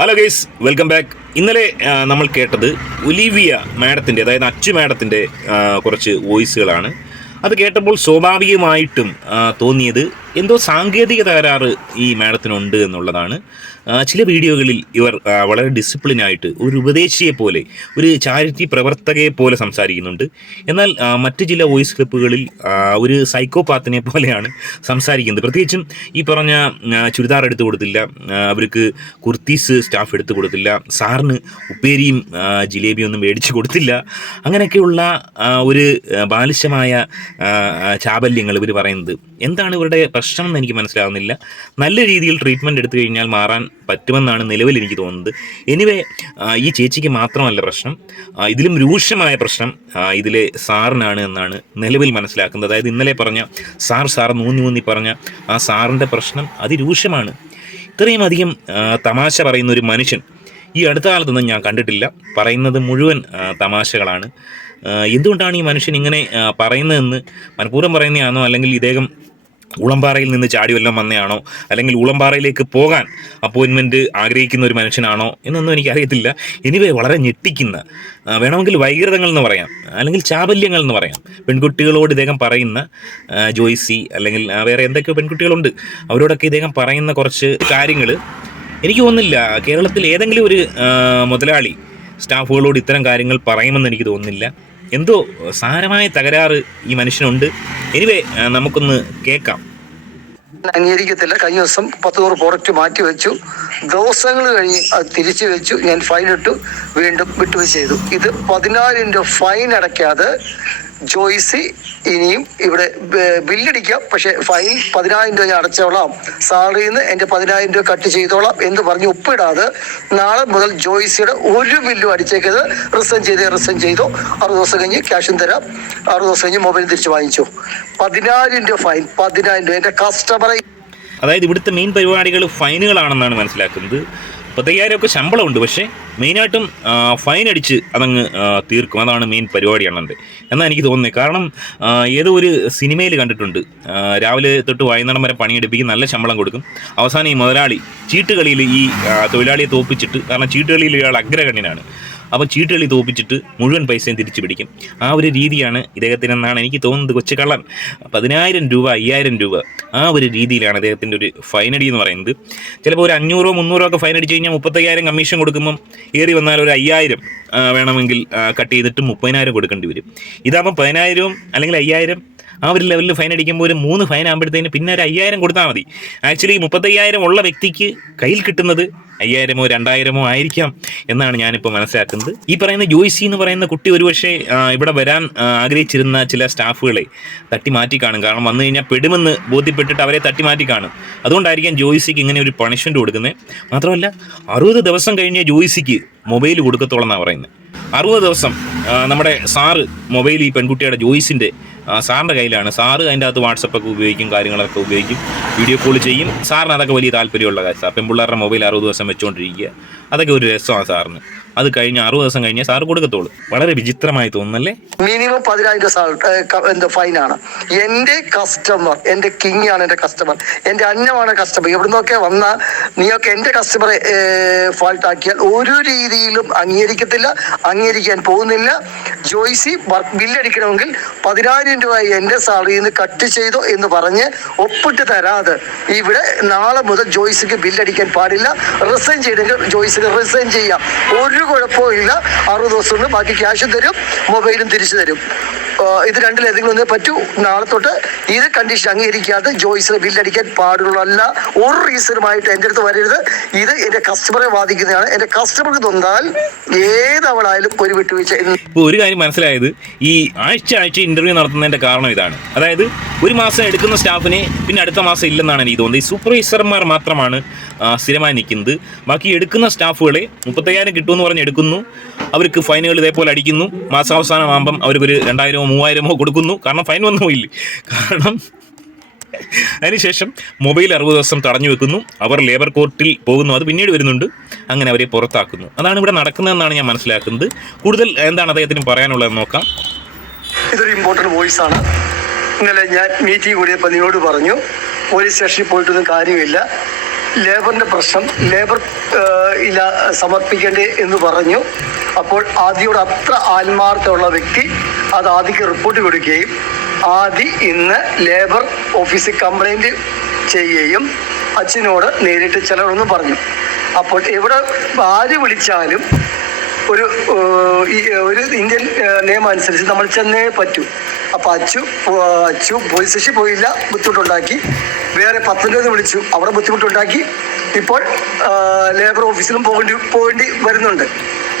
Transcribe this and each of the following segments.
Hello guys welcome back ഇന്നലെ നമ്മൾ കേട്ടത് ഒലിവിയ മാഡത്തിന്റെ അതായത് അച്ചു മാഡത്തിന്റെ കുറച്ച് വോയിസുകളാണ്. അത് കേട്ടപ്പോൾ സ്വാഭാവികമായിട്ടും തോന്നിയത് എന്തോ സാങ്കേതിക തകരാറ് ഈ മാഡത്തിനുണ്ട് എന്നുള്ളതാണ്. ചില വീഡിയോകളിൽ ഇവർ വളരെ ഡിസിപ്ലിനായിട്ട് ഒരു ഉപദേശിയെ പോലെ ഒരു ചാരിറ്റി പ്രവർത്തകയെ പോലെ സംസാരിക്കുന്നുണ്ട്. എന്നാൽ മറ്റ് ചില വോയിസ് ക്ലിപ്പുകളിൽ ഒരു സൈക്കോപാത്തിനെ പോലെയാണ് സംസാരിക്കുന്നത്. പ്രത്യേകിച്ചും ഈ പറഞ്ഞ ചുരിദാർ എടുത്തു കൊടുത്തില്ല അവർക്ക് കുർത്തീസ് സ്റ്റാഫ് എടുത്തു കൊടുത്തില്ല സാറിന് ഉപ്പേരിയും ജിലേബിയും ഒന്നും മേടിച്ചു കൊടുത്തില്ല. അങ്ങനെയൊക്കെയുള്ള ഒരു ബാലിശമായ ചാബല്യങ്ങൾ ഇവർ പറയുന്നത്. എന്താണ് ഇവരുടെ പ്രശ്നം എന്ന് എനിക്ക് മനസ്സിലാവുന്നില്ല. നല്ല രീതിയിൽ ട്രീറ്റ്മെന്റ് എടുത്തു കഴിഞ്ഞാൽ മാറാൻ പറ്റുമെന്നാണ് നിലവിൽ എനിക്ക് തോന്നുന്നത്. എനിവേ ഈ ചേച്ചിക്ക് മാത്രമല്ല പ്രശ്നം. ഇതിലും രൂക്ഷമായ പ്രശ്നം ഇതിലെ സാറിനാണ് എന്നാണ് നിലവിൽ മനസ്സിലാക്കുന്നത്. അതായത് ഇന്നലെ പറഞ്ഞ സാർ സാർ നൂന്നി ഊന്നി പറഞ്ഞ ആ സാറിന്റെ പ്രശ്നം അതിരൂക്ഷമാണ്. ഇത്രയും അധികം തമാശ പറയുന്ന ഒരു മനുഷ്യൻ ഈ അടുത്ത കാലത്തൊന്നും ഞാൻ കണ്ടിട്ടില്ല. പറയുന്നത് മുഴുവൻ തമാശകളാണ്. എന്തുകൊണ്ടാണ് ഈ മനുഷ്യൻ ഇങ്ങനെ പറയുന്നതെന്ന് മനഃപൂർവം പറയുന്നതാണോ അല്ലെങ്കിൽ ഇദ്ദേഹം ഉളമ്പാറയിൽ നിന്ന് ചാടി വല്ലതും വന്നയാണോ? അല്ലെങ്കിൽ ഉളമ്പാറയിലേക്ക് പോകാൻ അപ്പോയിൻമെന്റ് ആഗ്രഹിക്കുന്ന ഒരു മനുഷ്യനാണോ എന്നൊന്നും എനിക്കറിയത്തില്ല. എനിവേ വളരെ ഞെട്ടിക്കുന്ന വേണമെങ്കിൽ വൈകൃതങ്ങൾ എന്ന് പറയാം അല്ലെങ്കിൽ ചാബല്യങ്ങൾ എന്ന് പറയാം. പെൺകുട്ടികളോട് ഇദ്ദേഹം പറയുന്ന ജോയ്സി അല്ലെങ്കിൽ വേറെ എന്തൊക്കെയോ പെൺകുട്ടികളുണ്ട്. അവരോടൊക്കെ ഇദ്ദേഹം പറയുന്ന കുറച്ച് കാര്യങ്ങൾ എനിക്ക് തോന്നുന്നില്ല. കേരളത്തിൽ ഏതെങ്കിലും ഒരു മുതലാളി സ്റ്റാഫുകളോട് ഇത്തരം കാര്യങ്ങൾ പറയുമെന്ന് എനിക്ക് തോന്നുന്നില്ല. എന്തോ സാരമായ തകരാറ് ഈ മനുഷ്യനുണ്ട്. എനിവേ നമുക്കൊന്ന് കേൾക്കാം. അംഗീകരിക്കത്തില്ല. കഴിഞ്ഞ ദിവസം പത്ത് നൂറ് പ്രോഡക്റ്റ് മാറ്റി വെച്ചു. ദിവസങ്ങൾ കഴിഞ്ഞ് അത് തിരിച്ചു വെച്ചു. ഞാൻ ഫൈൻ ഇട്ടു. വീണ്ടും വിട്ടുവീഴ്ച ചെയ്തു. ഇത് പതിനായിരം രൂപ ഫൈൻ അടയ്ക്കാതെ ജോയ്സി ഇനിയും ഇവിടെ ബില്ലടിക്കാം പക്ഷെ ഫൈൻ പതിനായിരം രൂപ ഞാൻ അടച്ചോളാം. സാലറിയിൽ നിന്ന് എന്റെ പതിനായിരം രൂപ കട്ട് ചെയ്തോളാം എന്ന് പറഞ്ഞ് ഒപ്പിടാതെ നാളെ മുതൽ ജോയ്സിയുടെ ഒരു ബില്ലും അടിച്ചേക്കത് റിസൈൻ ചെയ്ത് റിസൈൻ ചെയ്തോ. ആറ് ദിവസം കഴിഞ്ഞ് ക്യാഷും തരാം. ആറ് ദിവസം കഴിഞ്ഞ് മൊബൈൽ തിരിച്ച് വാങ്ങിച്ചു. പതിനായിരം രൂപ ഫൈൻ പതിനായിരം രൂപ എന്റെ കസ്റ്റമറെ അതായത് ഇവിടുത്തെ മെയിൻ പരിപാടികൾ ഫൈനുകളാണെന്നാണ് മനസ്സിലാക്കുന്നത്. മുപ്പത്തയ്യായിരം ഒക്കെ ശമ്പളമുണ്ട് പക്ഷേ മെയിനായിട്ടും ഫൈൻ അടിച്ച് അതങ്ങ് തീർക്കും. അതാണ് മെയിൻ പരിപാടിയാണ് എന്റെ എന്നാണ് എനിക്ക് തോന്നുന്നത്. കാരണം ഏതോ ഒരു സിനിമയിൽ കണ്ടിട്ടുണ്ട്. രാവിലെ തൊട്ട് വൈകുന്നേരം വരെ പണിയെടുപ്പിക്കും നല്ല ശമ്പളം കൊടുക്കും. അവസാനം ഈ മുതലാളി ചീട്ടുകളിയിൽ ഈ തൊഴിലാളിയെ തോപ്പിച്ചിട്ട് കാരണം ചീട്ടുകളിയിൽ ഇയാൾ അഗ്രഗണ്യനാണ്. അപ്പോൾ ചീട്ടുകളി തോപ്പിച്ചിട്ട് മുഴുവൻ പൈസയും തിരിച്ചു പിടിക്കും. ആ ഒരു രീതിയാണ് ഇദ്ദേഹത്തിനെന്നാണ് എനിക്ക് തോന്നുന്നത് കൊച്ചു കള്ളൻ. പതിനായിരം രൂപ അയ്യായിരം രൂപ ആ ഒരു രീതിയിലാണ് അദ്ദേഹത്തിന്റെ ഒരു ഫൈനടി എന്ന് പറയുന്നത്. ചിലപ്പോൾ ഒരു അഞ്ഞൂറോ മുന്നൂറോ ഒക്കെ ഫൈൻ അടിച്ചു കഴിഞ്ഞാൽ മുപ്പത്തയ്യായിരം കമ്മീഷൻ കൊടുക്കുമ്പം ഏറി വന്നാൽ ഒരു അയ്യായിരം വേണമെങ്കിൽ കട്ട് ചെയ്തിട്ട് മുപ്പതിനായിരം കൊടുക്കേണ്ടി വരും. ഇതാകുമ്പോൾ പതിനായിരവും അല്ലെങ്കിൽ അയ്യായിരം ആ ഒരു ലെവലിൽ ഫൈൻ അടിക്കുമ്പോൾ ഒരു മൂന്ന് ഫൈൻ ആകുമ്പോഴത്തേന് പിന്നെ ഒരു അയ്യായിരം കൊടുത്താൽ മതി. ആക്ച്വലി മുപ്പത്തയ്യായിരം ഉള്ള വ്യക്തിക്ക് കയ്യിൽ കിട്ടുന്നത് അയ്യായിരമോ രണ്ടായിരമോ ആയിരിക്കാം എന്നാണ് ഞാനിപ്പോൾ മനസ്സിലാക്കുന്നത്. ഈ പറയുന്ന ജോയ്സി എന്ന് പറയുന്ന കുട്ടി ഒരുപക്ഷെ ഇവിടെ വരാൻ ആഗ്രഹിച്ചിരുന്ന ചില സ്റ്റാഫുകളെ തട്ടി മാറ്റി കാണും. കാരണം വന്നു കഴിഞ്ഞാൽ പെടുമെന്ന് ബോധ്യപ്പെട്ടിട്ട് അവരെ തട്ടി മാറ്റി കാണും. അതുകൊണ്ടായിരിക്കാം ജോയ്സിക്ക് ഇങ്ങനെ ഒരു പണിഷ്മെന്റ് കൊടുക്കുന്നത് മാത്രമല്ല അറുപത് ദിവസം കഴിഞ്ഞ ജോയ്സിക്ക് മൊബൈൽ കൊടുക്കത്തോളം എന്നാണ് പറയുന്നത് അറുപത് ദിവസം നമ്മുടെ സാറ് മൊബൈൽ ഈ പെൺകുട്ടിയുടെ ജോയ്സിന്റെ സാറിന്റെ കയ്യിലാണ്. സാറ് അതിന്റെ അകത്ത് വാട്സപ്പൊക്കെ ഉപയോഗിക്കും കാര്യങ്ങളൊക്കെ ഉപയോഗിക്കും. വീഡിയോ കോൾ ചെയ്യും. സാറിന് അതൊക്കെ വലിയ താല്പര്യമുള്ള കാര്യം. സാർ പെൺപിള്ളേരുടെ മൊബൈൽ അറുപത് ദിവസം വെച്ചുകൊണ്ടിരിക്കുക അതൊക്കെ ഒരു രസമാണ് സാറിന്. അത് കഴിഞ്ഞ് അറുപത് ദിവസം കഴിഞ്ഞാൽ സാർ കൊടുക്കത്തുള്ളൂ. വളരെ വിചിത്രമായി തോന്നുന്നല്ലേ? മിനിമം പതിനായിരം എന്താ ഫൈനാണ് എന്റെ കസ്റ്റമർ എന്റെ കിങ് ആണ് എന്റെ കസ്റ്റമർ എന്റെ അന്നമാണ് കസ്റ്റമർ എവിടുന്നൊക്കെ വന്ന നീയൊക്കെ എന്റെ കസ്റ്റമറെ ഫാൾട്ട് ആക്കിയാൽ ഒരു രീതിയിലും അംഗീകരിക്കത്തില്ല അംഗീകരിക്കാൻ പോകുന്നില്ല. ജോയ്സി വർക്ക് ബില്ലടിക്കണമെങ്കിൽ പതിനായിരം രൂപ എന്റെ സാലറിയിൽ നിന്ന് കട്ട് ചെയ്തോ എന്ന് പറഞ്ഞ് ഒപ്പിട്ട് തരാതെ ഇവിടെ നാളെ മുതൽ ജോയ്സിക്ക് ബില്ലടിക്കാൻ പാടില്ല. റിസൈൻ ചെയ്തെങ്കിൽ ജോയ്സിന് റിസൈൻ ചെയ്യാം. ഒരു കുഴപ്പവും ഇല്ല അറുപത് ദിവസം കൊണ്ട് ബാക്കി ക്യാഷും തരും മൊബൈലും തിരിച്ചു തരും. ഇത് രണ്ടിൽ ഏതെങ്കിലും ഒന്നേ പറ്റൂ. നാളെ തൊട്ട് ഇത് കണ്ടീഷൻ അംഗീകരിക്കാതെ ജോയിസ് ബില്ലടിക്കാൻ പാടുള്ളല്ല ഒരു റീസണുമായിട്ട് എന്റെ അടുത്ത് വരരുത്. ഇത് എന്റെ കസ്റ്റമറെ ബാധിക്കുന്നതാണ്. എന്റെ കസ്റ്റമർക്ക് തന്നാൽ ഏതവളായാലും ഒരു വിട്ടുവീഴ്ച ഇപ്പോൾ ഒരു കാര്യം മനസ്സിലായത് ഈ ആഴ്ച ആഴ്ച ഇന്റർവ്യൂ നടത്തുന്നതിന്റെ കാരണം ഇതാണ്. അതായത് ഒരു മാസം എടുക്കുന്ന സ്റ്റാഫിനെ പിന്നെ അടുത്ത മാസം ഇല്ലെന്നാണ് എനിക്ക് തോന്നുന്നത്. ഈ സൂപ്പർവൈസർമാർ മാത്രമാണ് സ്ഥിരമായി നിൽക്കുന്നത്. ബാക്കി എടുക്കുന്ന സ്റ്റാഫുകളെ മുപ്പത്തയ്യായിരം കിട്ടുമെന്ന് പറഞ്ഞ് എടുക്കുന്നു. അവർക്ക് ഫൈനുകൾ ഇതേപോലെ അടിക്കുന്നു. മാസാവസാനമാകുമ്പം അവർക്കൊരു രണ്ടായിരമോ മൂവായിരമോ കൊടുക്കുന്നു. കാരണം ഫൈൻ വന്നു പോയില്ല? കാരണം അതിനുശേഷം മൊബൈൽ അറുപത് ദിവസം തടഞ്ഞു വെക്കുന്നു. അവർ ലേബർ കോർട്ടിൽ പോകുന്നു. അത് പിന്നീട് വരുന്നുണ്ട്. അങ്ങനെ അവരെ പുറത്താക്കുന്നു. അതാണ് ഇവിടെ നടക്കുന്നതെന്നാണ് ഞാൻ മനസ്സിലാക്കുന്നത്. കൂടുതൽ എന്താണ് അദ്ദേഹത്തിന് പറയാനുള്ളതെന്ന് നോക്കാം. ഇതൊരു ഇമ്പോർട്ടന്റ് വോയിസ് ആണ്. ഇന്നലെ ഞാൻ മീറ്റിംഗ് കൂടിയപ്പോൾ നിന്നോട് പറഞ്ഞു പോലീസ് സ്റ്റേഷനിൽ പോയിട്ടൊന്നും കാര്യമില്ല. ലേബറിന്റെ പ്രശ്നം ലേബർ ഇല സമർപ്പിക്കേണ്ടേ എന്ന് പറഞ്ഞു. അപ്പോൾ ആദിയോട് അത്ര ആത്മാർത്ഥമുള്ള വ്യക്തി അത് ആദിക്ക് റിപ്പോർട്ട് കൊടുക്കുകയും ആദി ഇന്ന് ലേബർ ഓഫീസിൽ കംപ്ലൈന്റ് ചെയ്യുകയും അച്ഛനോട് നേരിട്ട് ചിലവൊന്നും പറഞ്ഞു. അപ്പോൾ എവിടെ ആര് വിളിച്ചാലും ഒരു ഒരു ഇന്ത്യൻ നിയമം അനുസരിച്ച് നമ്മൾ ചെന്നേ പറ്റൂ. അപ്പൊ അച്ചു അച്ചു പോലീസ് സ്റ്റേഷനിൽ പോയില്ല ബുദ്ധിമുട്ടുണ്ടാക്കി. വേറെ പത്തനംതിട്ട വിളിച്ചു അവിടെ ബുദ്ധിമുട്ടുണ്ടാക്കി. ഇപ്പോൾ ലേബർ ഓഫീസിലും പോകേണ്ടി പോകേണ്ടി വരുന്നുണ്ട്.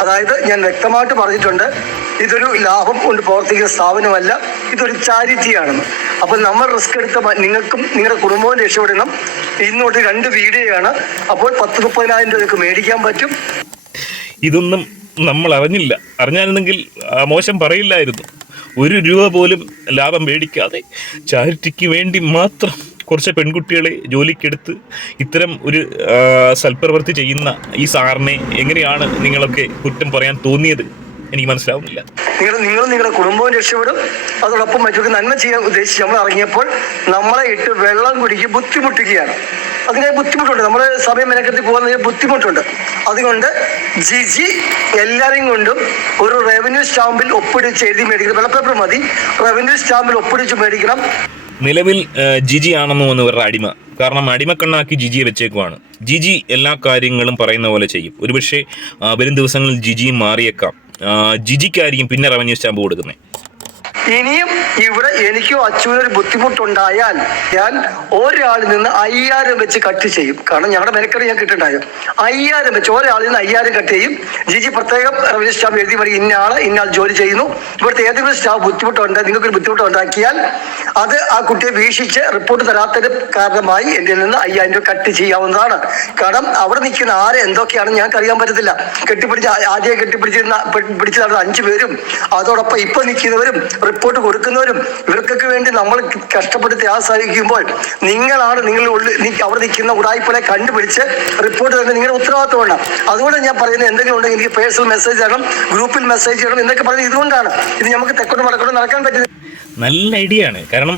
അതായത് ഞാൻ വ്യക്തമായിട്ട് പറഞ്ഞിട്ടുണ്ട് ഇതൊരു ലാഭം കൊണ്ട് പ്രവർത്തിക്കുന്ന സ്ഥാപനമല്ല ഇതൊരു ചാരിറ്റിയാണെന്ന്. അപ്പോൾ നമ്മൾ റിസ്ക് എടുത്ത നിങ്ങൾക്കും നിങ്ങളുടെ കുടുംബവും രക്ഷപ്പെടണം. ഇന്നോട്ട് രണ്ട് വീഡിയോയാണ് അപ്പോൾ പത്ത് മുപ്പതിനായിരം രൂപയ്ക്ക് മേടിക്കാൻ പറ്റും. ഇതൊന്നും നമ്മൾ അറിഞ്ഞില്ല. അറിഞ്ഞായിരുന്നെങ്കിൽ മോശം പറയില്ലായിരുന്നു. ഒരു രൂപ പോലും ലാഭം മേടിക്കാതെ ചാരിറ്റിക്ക് വേണ്ടി മാത്രം കുറച്ച് പെൺകുട്ടികളെ ജോലിക്കെടുത്ത് ഇത്തരം ഒരു സൽപ്രവൃത്തി ചെയ്യുന്ന ഈ സാറിനെ എങ്ങനെയാണ് നിങ്ങളൊക്കെ കുറ്റം പറയാൻ തോന്നിയത്? എനിക്ക് മനസ്സിലാവുന്നില്ല. നിങ്ങൾ നിങ്ങൾ നിങ്ങളുടെ കുടുംബവും രക്ഷപ്പെടും. അതോടൊപ്പം മറ്റൊരു നന്മ ചെയ്യാൻ ഉദ്ദേശിച്ച് നമ്മൾ ഇറങ്ങിയപ്പോൾ നമ്മളെ ഇട്ട് വെള്ളം കുടിക്ക് ബുദ്ധിമുട്ടുകയാണ് അതിനെ ബുദ്ധിമുട്ടുണ്ട്. നമ്മുടെ സമയം മെനക്കെത്തി പോകുന്നതിന് ബുദ്ധിമുട്ടുണ്ട്. അതുകൊണ്ട് ജിജി എല്ലാവരെയും കൊണ്ടും ഒരു റവന്യൂ സ്റ്റാമ്പിൽ ഒപ്പിടിച്ച് എഴുതി മേടിക്കണം. വെള്ളപ്പേപ്പർ മതി. റവന്യൂ സ്റ്റാമ്പിൽ ഒപ്പിടിച്ച് മേടിക്കണം. നിലവിൽ ജിജി ആണെന്ന് തോന്നുന്നു ഇവരുടെ അടിമ. കാരണം അടിമക്കണ്ണാക്കി ജിജിയെ വെച്ചേക്കുവാണ്. ജിജി എല്ലാ കാര്യങ്ങളും പറയുന്ന പോലെ ചെയ്യും. ഒരുപക്ഷെ വരും ദിവസങ്ങളിൽ ജിജിയും മാറിയേക്കാം. ജിജിക്കായിരിക്കും പിന്നെ റവന്യൂ സ്റ്റാമ്പ് കൊടുക്കുന്നത്. ഇനിയും ഇവിടെ എനിക്കോ ഒരു ബുദ്ധിമുട്ടുണ്ടായാൽ ഞാൻ ഒരാളിൽ നിന്ന് അയ്യായിരം വെച്ച് കട്ട് ചെയ്യും. കാരണം ഞങ്ങളുടെ മെനക്കറി ഞാൻ കിട്ടുണ്ടായോ? അയ്യായിരം വെച്ച് ഒരാളിൽ നിന്ന് അയ്യായിരം കട്ട് ചെയ്യും. ജിജി പ്രത്യേകം റവന്യൂ സ്റ്റാഫ് എഴുതി പറയും ഇന്ന ആൾ ഇന്ന ആൾ ജോലി ചെയ്യുന്നു. ഇവിടുത്തെ ഏതെങ്കിലും സ്റ്റാഫ് ബുദ്ധിമുട്ടുണ്ട് നിങ്ങൾക്ക് ഒരു ബുദ്ധിമുട്ട് ഉണ്ടാക്കിയാൽ അത് ആ കുട്ടിയെ വീക്ഷിച്ച് റിപ്പോർട്ട് തരാത്തതിന് കാരണമായി എന്റെ നിന്ന് അയ്യായിരം രൂപ കട്ട് ചെയ്യാവുന്നതാണ്. കാരണം അവിടെ നിൽക്കുന്ന ആരെ എന്തൊക്കെയാണെന്ന് ഞങ്ങൾക്ക് അറിയാൻ പറ്റത്തില്ല. കെട്ടിപ്പിടിച്ച് ആദ്യം കെട്ടിപ്പിടിച്ചിരുന്ന പിടിച്ചു നടന്ന അഞ്ചു പേരും അതോടൊപ്പം ഇപ്പൊ നിൽക്കുന്നവരും റിപ്പോർട്ട് കൊടുക്കുന്നവരും ഇവർക്കൊക്കെ വേണ്ടി നമ്മൾ കഷ്ടപ്പെട്ട് ത്യാഗം സഹിക്കുമ്പോൾ നിങ്ങളാണ് നിങ്ങളുടെ അവിടെ നിൽക്കുന്ന ഉടായ്പകളെ കണ്ടുപിടിച്ച് റിപ്പോർട്ട് തന്നെ നിങ്ങളുടെ ഉത്തരവാദിത്വമാണ് അതുകൊണ്ട് ഞാൻ പറയുന്നത് എന്തെങ്കിലും ഉണ്ടെങ്കിൽ എനിക്ക് പേഴ്സണൽ മെസ്സേജ് തരണം ഗ്രൂപ്പിൽ മെസ്സേജ് ചെയ്യണം എന്നൊക്കെ പറയുന്നത് ഇതുകൊണ്ടാണ്. ഇത് നമുക്ക് തെക്കോട്ട് വടക്കോട്ട് നടക്കാൻ പറ്റുന്നത് നല്ല ഐഡിയ ആണ്. കാരണം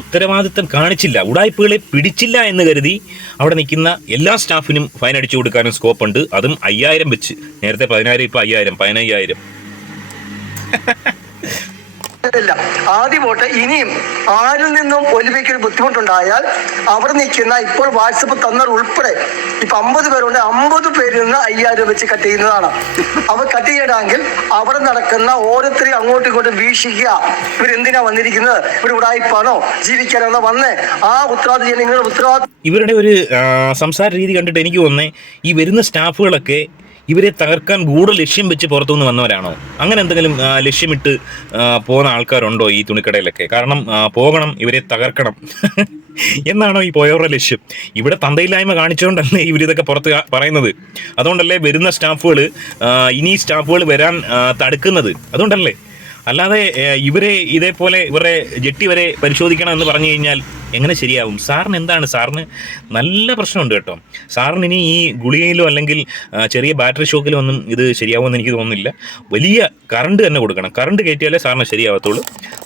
ഉത്തരവാദിത്തം കാണിച്ചില്ല. ഉടായ്പകളെ പിടിച്ചില്ല എന്ന് കരുതി അവിടെ നിൽക്കുന്ന എല്ലാ സ്റ്റാഫിനും ഫൈൻ അടിച്ചു കൊടുക്കാനും സ്കോപ്പ് ഉണ്ട്. അതും അയ്യായിരം വെച്ച്. നേരത്തെ പതിനായിരം ഇപ്പം അയ്യായിരം പതിനയ്യായിരം. ഇല്ല ആദ്യ വോട്ട് ഇനിയും ആരിൽ നിന്നും ഒലിവയ്ക്ക് ഒരു ബുദ്ധിമുട്ടുണ്ടായാൽ അവർ നിൽക്കുന്ന ഇപ്പോൾ വാട്സപ്പ് തന്നവർ ഉൾപ്പെടെ ഇപ്പൊ അമ്പത് പേരുണ്ട്. അമ്പത് പേരിൽ നിന്ന് അയ്യായിരം വെച്ച് കട്ട് ചെയ്യുന്നതാണ്. അവർ കട്ട് ചെയ്യണമെങ്കിൽ അവിടെ നടക്കുന്ന ഓരോരുത്തരെയും അങ്ങോട്ടും ഇങ്ങോട്ടും വീക്ഷിക്കുക. ഇവരെന്തിനാ വന്നിരിക്കുന്നത്? ഇവിടെ ഉടായിപ്പാണോ ജീവിക്കാനാണോ വന്നേ? ആ ഉത്തരവാദിത്തം നിങ്ങളുടെ ഉത്തരവാദിത്വം ഇവരുടെ ഒരു സംസാര രീതി കണ്ടിട്ട് എനിക്ക് തോന്നുന്നേ ഈ വരുന്ന സ്റ്റാഫുകളൊക്കെ ഇവരെ തകർക്കാൻ ഗൂഢ ലക്ഷ്യം വെച്ച് പുറത്തുനിന്ന് വന്നവരാണോ? അങ്ങനെ എന്തെങ്കിലും ലക്ഷ്യമിട്ട് പോകുന്ന ആൾക്കാരുണ്ടോ ഈ തുണിക്കടയിലൊക്കെ? കാരണം പോകണം ഇവരെ തകർക്കണം. എന്നാണോ ഈ പോയവരുടെ ലക്ഷ്യം? ഇവിടെ തന്തയില്ലായ്മ കാണിച്ചുകൊണ്ടല്ലേ ഇവരിതൊക്കെ പുറത്ത് പറയുന്നത്. അതുകൊണ്ടല്ലേ വരുന്ന സ്റ്റാഫുകൾ ഇനി സ്റ്റാഫുകൾ വരാൻ തടുക്കുന്നത്. അതുകൊണ്ടല്ലേ? അല്ലാതെ ഇവരെ ഇതേപോലെ ഇവരുടെ ജെട്ടി വരെ പരിശോധിക്കണം എന്ന് പറഞ്ഞു കഴിഞ്ഞാൽ എങ്ങനെ ശരിയാവും? സാറിന് എന്താണ്? സാറിന് നല്ല പ്രശ്നമുണ്ട് കേട്ടോ. സാറിന് ഇനി ഈ ഗുളികയിലോ അല്ലെങ്കിൽ ചെറിയ ബാറ്ററി ഷോക്കിലോ ഒന്നും ഇത് ശരിയാവുമെന്ന് എനിക്ക് തോന്നുന്നില്ല. വലിയ കറണ്ട് തന്നെ കൊടുക്കണം. കറണ്ട് കയറ്റിയാലേ സാറിന് ശരിയാവത്തുള്ളൂ.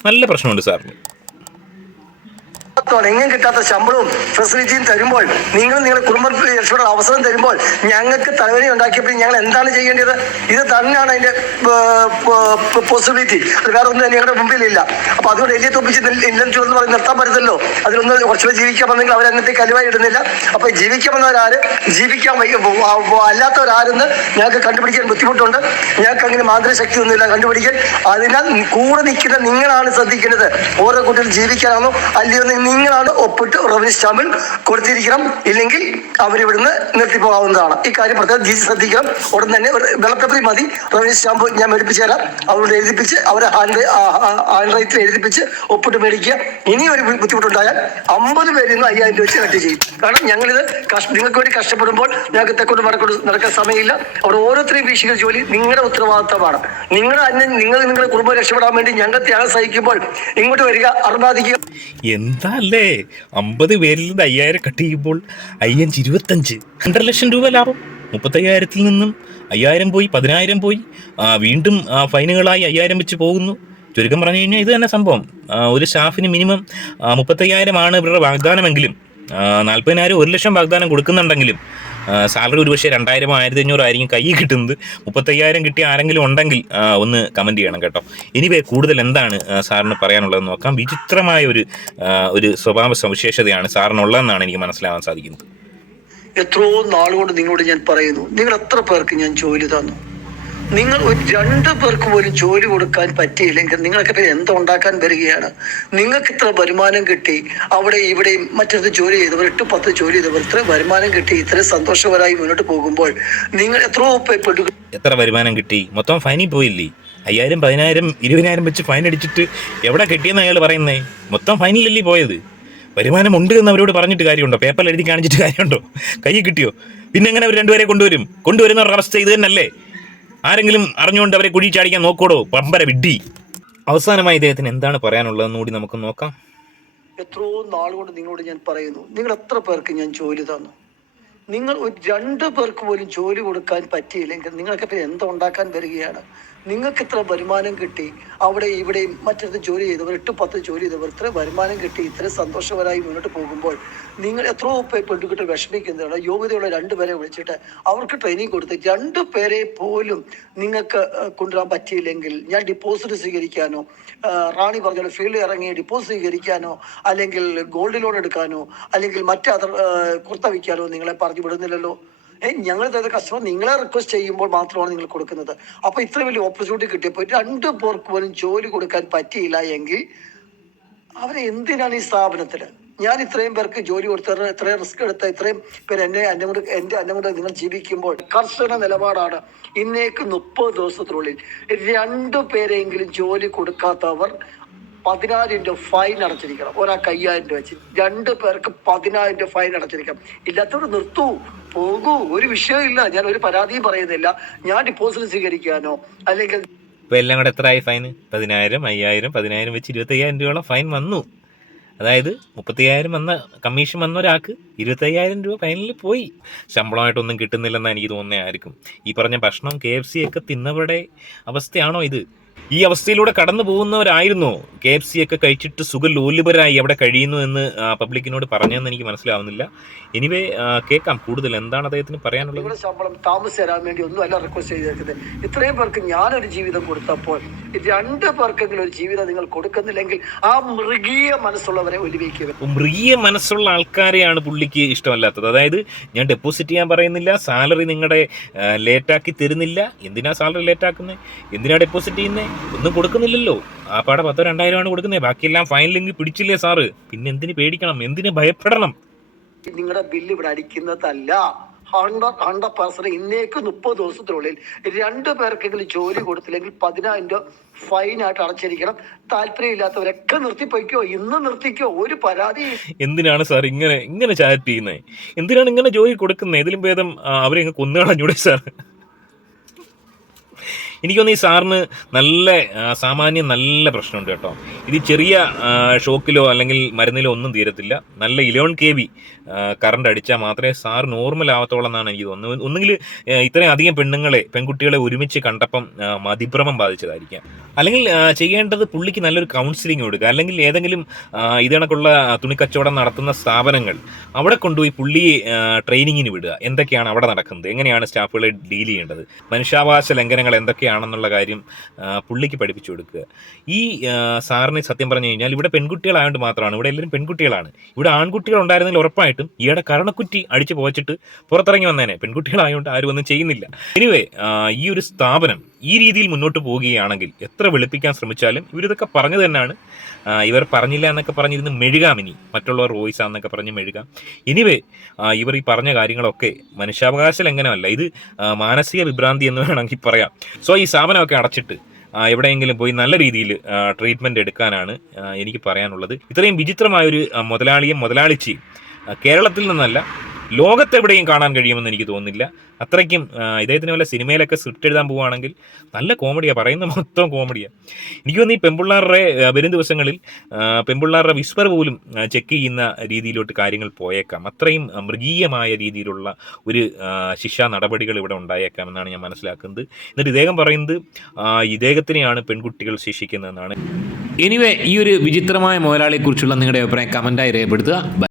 നല്ല പ്രശ്നമുണ്ട് സാറിന്. എങ്ങും കിട്ടാത്ത ശമ്പളവും ഫെസിലിറ്റിയും തരുമ്പോൾ നിങ്ങൾ നിങ്ങളുടെ കുടുംബത്തിൽ രക്ഷപ്പെടാൻ അവസരം തരുമ്പോൾ ഞങ്ങൾക്ക് തലവേദന ഉണ്ടാക്കിയപ്പോൾ ഞങ്ങൾ എന്താണ് ചെയ്യേണ്ടത്? ഇത് തന്നെയാണ് അതിന്റെ പോസിബിലിറ്റി അത് വേറെ ഒന്നും ഞങ്ങളുടെ മുമ്പിലില്ല. അപ്പൊ അതുകൊണ്ട് എലിയെ തൊപ്പിച്ച് ഇല്ലെന്ന് പറഞ്ഞ് നിർത്താൻ പറ്റത്തില്ലോ അതിലൊന്ന് കുറച്ചുകൂടെ ജീവിക്കാൻ വന്നെങ്കിൽ അവരങ്ങനത്തെ കലുവായി ഇടുന്നില്ല. അപ്പൊ ജീവിക്കാൻ വന്നവരാര് ജീവിക്കാൻ അല്ലാത്തവരാരെന്ന് ഞങ്ങൾക്ക് കണ്ടുപിടിക്കാൻ ബുദ്ധിമുട്ടുണ്ട്. ഞങ്ങൾക്ക് അങ്ങനെ മാന്ത്രശക്തി ഒന്നുമില്ല കണ്ടുപിടിക്കാൻ. അതിനാൽ കൂടെ നിൽക്കുന്ന നിങ്ങളാണ് ശ്രദ്ധിക്കേണ്ടത്. ഓരോ കുട്ടികൾ ജീവിക്കാനാണോ അല്ലയോ നിങ്ങളാണ് ഒപ്പിട്ട് റവന്യൂ സ്റ്റാമ്പിൽ കൊടുത്തിരിക്കണം. ഇല്ലെങ്കിൽ അവരിവിടുന്ന് നിർത്തിപ്പോകാവുന്നതാണ്. ഈ കാര്യം പ്രത്യേകം ജി ശ്രദ്ധിക്കണം. ഉടൻ തന്നെ ഒരു വെള്ളപ്പേപ്പറിൽ മതി. റവന്യൂ സ്റ്റാമ്പ് ഞാൻ മേടിപ്പിച്ചു തരാം. അവരോട് എഴുതിപ്പിച്ച് അവരെ ഹാൻഡ് ഹാൻഡ് റൈറ്റിൽ എഴുതിപ്പിച്ച് ഒപ്പിട്ട് മേടിക്കുക. ഇനി ഒരു ബുദ്ധിമുട്ടുണ്ടായാൽ അമ്പത് പേരിൽ നിന്ന് അയ്യായിരം രൂപ വെച്ച് കട്ട് ചെയ്യും. കാരണം ഞങ്ങളിത് നിങ്ങൾക്ക് വേണ്ടി കഷ്ടപ്പെടുമ്പോൾ ഞങ്ങൾക്ക് തെക്കോട്ട് വടക്കോട്ട് നടക്കാൻ സമയമില്ല. അവിടെ ഓരോരുത്തരെയും വീക്ഷിക്കുന്ന ജോലി നിങ്ങളുടെ ഉത്തരവാദിത്തമാണ്. നിങ്ങളുടെ അന്യം നിങ്ങൾ നിങ്ങളുടെ കുടുംബം രക്ഷപ്പെടാൻ വേണ്ടി ഞങ്ങൾ ത്യാഗം സഹിക്കുമ്പോൾ ഇങ്ങോട്ട് വരിക അർബാധിക്കുക എന്താ അല്ലേ? അമ്പത് പേരിൽ നിന്ന് അയ്യായിരം കട്ട് ചെയ്യുമ്പോൾ അയ്യഞ്ച് ഇരുപത്തഞ്ച്. രണ്ടര ലക്ഷം രൂപ ലാഭം. മുപ്പത്തയ്യായിരത്തിൽ നിന്നും അയ്യായിരം പോയി പതിനായിരം പോയി. വീണ്ടും ഫൈനുകളായി അയ്യായിരം വെച്ച് പോകുന്നു. ചുരുക്കം പറഞ്ഞു കഴിഞ്ഞാൽ ഇത് തന്നെ സംഭവം. ഒരു സ്റ്റാഫിന് മിനിമം മുപ്പത്തയ്യായിരമാണ് ഇവരുടെ വാഗ്ദാനമെങ്കിലും നാൽപ്പതിനായിരം ഒരു ലക്ഷം വാഗ്ദാനം കൊടുക്കുന്നുണ്ടെങ്കിലും സാലറി ഒരുപക്ഷെ രണ്ടായിരം ആയിരത്തി അഞ്ഞൂറ് ആയിരിക്കും കൈ കിട്ടുന്നത്. മുപ്പത്തയ്യായിരം കിട്ടിയ ആരെങ്കിലും ഉണ്ടെങ്കിൽ ഒന്ന് കമന്റ് ചെയ്യണം കേട്ടോ. ഇനിവേ കൂടുതൽ എന്താണ് സാറിന് പറയാനുള്ളതെന്ന് നോക്കാം. വിചിത്രമായ ഒരു ഒരു സ്വഭാവ സവിശേഷതയാണ് സാറിനുള്ളതെന്നാണ് എനിക്ക് മനസ്സിലാവാൻ സാധിക്കുന്നത്. എത്രയോ നാളുകൊണ്ട് നിങ്ങളോട് ഞാൻ പറയുന്നു നിങ്ങൾ എത്ര പേർക്ക് ഞാൻ ജോലി തന്നു? നിങ്ങൾ ഒരു രണ്ട് പേർക്ക് പോലും ജോലി കൊടുക്കാൻ പറ്റിയില്ലെങ്കിൽ നിങ്ങൾക്ക് പിന്നെ എന്താ ഉണ്ടാക്കാൻ വരികയാണ്. നിങ്ങൾക്ക് ഇത്ര വരുമാനം കിട്ടി അവിടെ ഇവിടെയും മറ്റൊരു ജോലി ചെയ്തവർ എട്ട് പത്ത് ജോലി ചെയ്തവർ ഇത്ര വരുമാനം കിട്ടി ഇത്ര സന്തോഷകരമായി മുന്നോട്ട് പോകുമ്പോൾ നിങ്ങൾ എത്ര പെട്ടു എത്ര വരുമാനം കിട്ടി? മൊത്തം ഫൈനിൽ പോയില്ലേ? അയ്യായിരം പതിനായിരം ഇരുപതിനായിരം വെച്ച് ഫൈൻ അടിച്ചിട്ട് എവിടെ കിട്ടിയെന്ന് അയാൾ പറയുന്നേ? മൊത്തം ഫൈനിലല്ലേ പോയത്? വരുമാനം ഉണ്ട് എന്ന് അവരോട് പറഞ്ഞിട്ട് കാര്യമുണ്ടോ? പേപ്പറിൽ എഴുതി കാണിച്ചിട്ട് കാര്യമുണ്ടോ? കൈ കിട്ടിയോ? പിന്നെ എങ്ങനെ അവർ രണ്ടുപേരെ കൊണ്ടുവരും? കൊണ്ടുവരുന്നവർ അറസ്റ്റ് ചെയ്ത് തന്നെ തന്നെയല്ലേ? ആരെങ്കിലും അറിഞ്ഞുകൊണ്ട് അവരെ കുഴിച്ചാടിക്കാൻ നോക്കോടോ പമ്പര വിഡ്ഡി അവസാനമായി ഇദ്ദേഹത്തിന് എന്താണ് പറയാനുള്ളതെന്ന് കൂടി നമുക്ക് നോക്കാം. എത്രയോ നാളുകൊണ്ട് നിങ്ങളോട് ഞാൻ പറയുന്നു നിങ്ങൾ എത്ര പേർക്ക് ഞാൻ ജോലി തന്നു? നിങ്ങൾ ഒരു രണ്ട് പേർക്ക് പോലും ജോലി കൊടുക്കാൻ പറ്റിയില്ലെങ്കിൽ നിങ്ങൾക്ക് പിന്നെ എന്താ ഉണ്ടാക്കാൻ വരികയാണ്? നിങ്ങൾക്ക് ഇത്ര വരുമാനം കിട്ടി അവിടെ ഇവിടെയും മറ്റൊരു ജോലി ചെയ്തവർ എട്ട് പത്ത് ജോലി ചെയ്തവർ ഇത്ര വരുമാനം കിട്ടി ഇത്ര സന്തോഷകരമായി മുന്നോട്ട് പോകുമ്പോൾ നിങ്ങൾ എത്രയോ പെൺകുട്ടികൾ വിഷമിക്കുന്നതാണ് യോഗ്യതയുള്ള രണ്ടുപേരെ വിളിച്ചിട്ട് അവർക്ക് ട്രെയിനിങ് കൊടുത്ത് രണ്ടു പേരെ പോലും നിങ്ങൾക്ക് കൊണ്ടുവരാൻ പറ്റിയില്ലെങ്കിൽ ഞാൻ ഡിപ്പോസിറ്റ് സ്വീകരിക്കാനോ റാണി പറഞ്ഞ ഫീൽഡിൽ ഇറങ്ങി ഡിപ്പോസിറ്റ് സ്വീകരിക്കാനോ അല്ലെങ്കിൽ ഗോൾഡ് ലോൺ എടുക്കാനോ അല്ലെങ്കിൽ മറ്റു അതർ കുർത്ത വയ്ക്കാനോ നിങ്ങളെ പറഞ്ഞു വിടുന്നില്ലല്ലോ. ഏഹ് ഞങ്ങൾ തരുന്ന കസ്റ്റമർ നിങ്ങളെ റിക്വസ്റ്റ് ചെയ്യുമ്പോൾ മാത്രമാണ് നിങ്ങൾ കൊടുക്കുന്നത്. അപ്പൊ ഇത്ര വലിയ ഓപ്പർച്യൂണിറ്റി കിട്ടിയപ്പോൾ രണ്ട് പേർക്ക് പോലും ജോലി കൊടുക്കാൻ പറ്റിയില്ല എങ്കിൽ അവരെന്തിനാണ് ഈ സ്ഥാപനത്തിൽ ഞാൻ ഇത്രയും പേർക്ക് ജോലി കൊടുത്ത ഇത്രയും റിസ്ക് എടുത്ത ഇത്രയും പേര് എന്നെ എന്നെ കൊണ്ട് എന്റെ എന്നെ കൊണ്ട് നിങ്ങൾ ജീവിക്കുമ്പോൾ കർശന നിലപാടാണ്. ഇന്നേക്ക് മുപ്പത് ദിവസത്തിനുള്ളിൽ രണ്ടു പേരെങ്കിലും ജോലി കൊടുക്കാത്തവർ പതിനായിരം രൂപ ഫൈൻ അടച്ചിരിക്കണം. ഒരാൾക്ക് അയ്യായിരം രൂപ വെച്ച്. രണ്ട് പേർക്ക് പതിനായിരം രൂപ ഫൈൻ അടച്ചിരിക്കണം. ഇല്ലാത്തവർ നിർത്തൂ. പോകൂ. ഒരു വിഷയമില്ല ഞാൻ ഒരു പരാതിയും പറയുന്നില്ല. ഞാൻ ഡിപ്പോസിറ്റ് സ്വീകരിക്കാനോ അല്ലെങ്കിൽ എല്ലാം കൂടെ ആയി ഫൈൻ പതിനായിരം അയ്യായിരം പതിനായിരം വെച്ച് ഇരുപത്തയ്യായിരം രൂപയോളം ഫൈൻ വന്നു. അതായത് മുപ്പത്തയ്യായിരം വന്ന കമ്മീഷൻ വന്ന ഒരാൾക്ക് ഇരുപത്തയ്യായിരം രൂപ ഫൈനലിൽ പോയി. ശമ്പളമായിട്ടൊന്നും കിട്ടുന്നില്ലെന്നാണ് എനിക്ക് തോന്നുന്നത് ആയിരിക്കും ഈ പറഞ്ഞ ഭക്ഷണം കെ എഫ് സി ഒക്കെ തിന്നവരുടെ അവസ്ഥയാണോ ഇത്? ഈ അവസ്ഥയിലൂടെ കടന്നു പോകുന്നവരായിരുന്നു. കെ എഫ് സി ഒക്കെ കഴിച്ചിട്ട് സുഖലോലുപരായി എവിടെ കഴിയുന്നു എന്ന് പബ്ലിക്കിനോട് പറഞ്ഞതെന്ന് എനിക്ക് മനസ്സിലാവുന്നില്ല. എനിവേ കേൾക്കാം കൂടുതൽ. എന്താണ് അദ്ദേഹത്തിന് പറയാനുള്ളത്? ശമ്പളം താമസിച്ച് തരാൻ വേണ്ടി ഒന്നും അല്ല റിക്വസ്റ്റ് ചെയ്തേക്കുന്നത്. ഇത്രയും പേർക്ക് ഞാനൊരു ജീവിതം കൊടുത്തപ്പോൾ രണ്ട് പേർക്കെങ്കിലും ഒരു ജീവിതം നിങ്ങൾ കൊടുക്കുന്നില്ലെങ്കിൽ ആ മൃഗീയ മനസ്സുള്ളവരെ ഒലിവിക്കുക മൃഗീയ മനസ്സുള്ള ആൾക്കാരെയാണ് പുള്ളിക്ക് ഇഷ്ടമല്ലാത്തത്. അതായത് ഞാൻ ഡെപ്പോസിറ്റ് ചെയ്യാൻ പറയുന്നില്ല സാലറി നിങ്ങളുടെ ലേറ്റാക്കി തരുന്നില്ല. എന്തിനാ സാലറി ലേറ്റാക്കുന്നത് എന്തിനാ ഡെപ്പോസിറ്റ് ചെയ്യുന്നത് ഒന്നും കൊടുക്കുന്നില്ലല്ലോ. ആ പാടെ പത്തോ രണ്ടായിരമാണ് കൊടുക്കുന്നത് ബാക്കിയെല്ലാം ഫൈനലിങ് പിടിച്ചില്ലേ സാറ്? പിന്നെ എന്തിന് പേടിക്കണം? എന്തിന് ഭയപ്പെടണം? നിങ്ങളുടെ ബില്ല് ഇവിടെ അടിക്കുന്നതല്ല. ഹൺഡ്രഡ് ഹൺഡ്രഡ് പെർസെന്റ് ഇന്നേക്ക് മുപ്പത് ദിവസത്തിനുള്ളിൽ രണ്ട് പേർക്കെങ്കിലും ജോലി കൊടുത്തില്ലെങ്കിൽ പതിനായിരം രൂപ ഫൈനായിട്ട് അടച്ചിരിക്കണം. താല്പര്യമില്ലാത്തവരൊക്കെ നിർത്തിപ്പോയിക്കോ? ഇന്ന് നിർത്തിക്കോ? ഒരു പരാതി. എന്തിനാണ് സാർ ഇങ്ങനെ ഇങ്ങനെ ചാറ്റ് ചെയ്യുന്നത് എന്തിനാണ് ഇങ്ങനെ ജോലി കൊടുക്കുന്നത് ഇതിലും ഭേദം അവരെ കൊന്നുകളഞ്ഞൂടെ സാർ? എനിക്കൊന്ന് ഈ സാറിന് നല്ല സാമാന്യം നല്ല പ്രശ്നമുണ്ട് കേട്ടോ. ഇത് ചെറിയ ഷോക്കിലോ അല്ലെങ്കിൽ മരുന്നിലോ ഒന്നും തീരത്തില്ല. നല്ല ഇലവൺ കെ വി കറണ്ട് അടിച്ചാൽ മാത്രമേ സാർ നോർമൽ ആവത്തോളം എന്നാണ് എനിക്ക് തോന്നുന്നത്. ഒന്നുകിൽ ഇത്രയും അധികം പെണ്ണുങ്ങളെ പെൺകുട്ടികളെ ഒരുമിച്ച് കണ്ടപ്പം മതിഭ്രമം ബാധിച്ചതായിരിക്കാം. അല്ലെങ്കിൽ ചെയ്യേണ്ടത് പുള്ളിക്ക് നല്ലൊരു കൗൺസിലിംഗ് കൊടുക്കുക. അല്ലെങ്കിൽ ഏതെങ്കിലും കച്ചവടം തുണിക്കച്ചവടം നടത്തുന്ന സ്ഥാപനങ്ങൾ അവിടെ കൊണ്ടുപോയി പുള്ളി ട്രെയിനിങ്ങിന് വിടുക. എന്തൊക്കെയാണ് അവിടെ നടക്കുന്നത്? എങ്ങനെയാണ് സ്റ്റാഫുകളെ ഡീൽ ചെയ്യേണ്ടത്? മനുഷ്യാവകാശ ലംഘനങ്ങൾ എന്തൊക്കെയാണെന്നുള്ള കാര്യം പുള്ളിക്ക് പഠിപ്പിച്ചു കൊടുക്കുക. ഈ സാറിന് സത്യം പറഞ്ഞു കഴിഞ്ഞാൽ ഇവിടെ പെൺകുട്ടികളായതുകൊണ്ട് മാത്രമാണ്. ഇവിടെ എല്ലാവരും പെൺകുട്ടികളാണ്. ഇവിടെ ആൺകുട്ടികൾ ഉണ്ടായിരുന്നെങ്കിൽ ഉറപ്പായിട്ടും ഈയിടെ കരണക്കുറ്റി അടിച്ചു പോച്ചിട്ട് പുറത്തിറങ്ങി വന്നേനെ. പെൺകുട്ടികളായതുകൊണ്ട് ആരും ഒന്നും ചെയ്യുന്നില്ല. എനിവേ ഈ ഒരു സ്ഥാപനം ഈ രീതിയിൽ മുന്നോട്ട് പോവുകയാണെങ്കിൽ എത്ര വെളുപ്പിക്കാൻ ശ്രമിച്ചാലും ഇവരിതൊക്കെ പറഞ്ഞു തന്നെയാണ് ഇവർ പറഞ്ഞില്ല എന്നൊക്കെ പറഞ്ഞിരുന്ന് മെഴുകാം ഇനി. മറ്റുള്ളവർ വോയിസ് ആണെന്നൊക്കെ പറഞ്ഞ് മെഴുകാം. എനിവേ ഇവർ ഈ പറഞ്ഞ കാര്യങ്ങളൊക്കെ മനുഷ്യാവകാശ ലംഘനമല്ല. ഇത് മാനസിക വിഭ്രാന്തി എന്ന് വേണമെങ്കിൽ പറയാം. സോ ഈ സ്ഥാപനമൊക്കെ അടച്ചിട്ട് എവിടെയെങ്കിലും പോയി നല്ല രീതിയിൽ ട്രീറ്റ്മെന്റ് എടുക്കാനാണ് എനിക്ക് പറയാനുള്ളത്. ഇത്രയും വിചിത്രമായൊരു മുതലാളിയും മുതലാളിച്ചിയും ആ, കേരളത്തിൽ നിന്നല്ല ലോകത്തെവിടെയും കാണാൻ കഴിയുമെന്ന് എനിക്ക് തോന്നുന്നില്ല. അത്രയ്ക്കും ഇദ്ദേഹത്തിന് വല്ല സിനിമയിലൊക്കെ സ്ക്രിപ്റ്റ് എഴുതാൻ പോവുകയാണെങ്കിൽ നല്ല കോമഡിയാണ് പറയുന്ന മൊത്തം കോമഡിയാണ് എനിക്ക് തോന്നുന്നു ഈ പെമ്പിള്ളാരുടെ വരും ദിവസങ്ങളിൽ പെമ്പിള്ളാരുടെ വിസ്പർ പോലും ചെക്ക് ചെയ്യുന്ന രീതിയിലോട്ട് കാര്യങ്ങൾ പോയേക്കാം. അത്രയും മൃഗീയമായ രീതിയിലുള്ള ഒരു ശിക്ഷാ നടപടികൾ ഇവിടെ ഉണ്ടായേക്കാം എന്നാണ് ഞാൻ മനസ്സിലാക്കുന്നത്. എന്നിട്ട് ഇദ്ദേഹം പറയുന്നത് ഇദ്ദേഹത്തിനെയാണ് പെൺകുട്ടികൾ ശിക്ഷിക്കുന്നതെന്നാണ്. എനിവേ ഈ ഒരു വിചിത്രമായ മുതലാളിയെക്കുറിച്ചുള്ള നിങ്ങളുടെ അഭിപ്രായം കമന്റായി രേഖപ്പെടുത്തുക.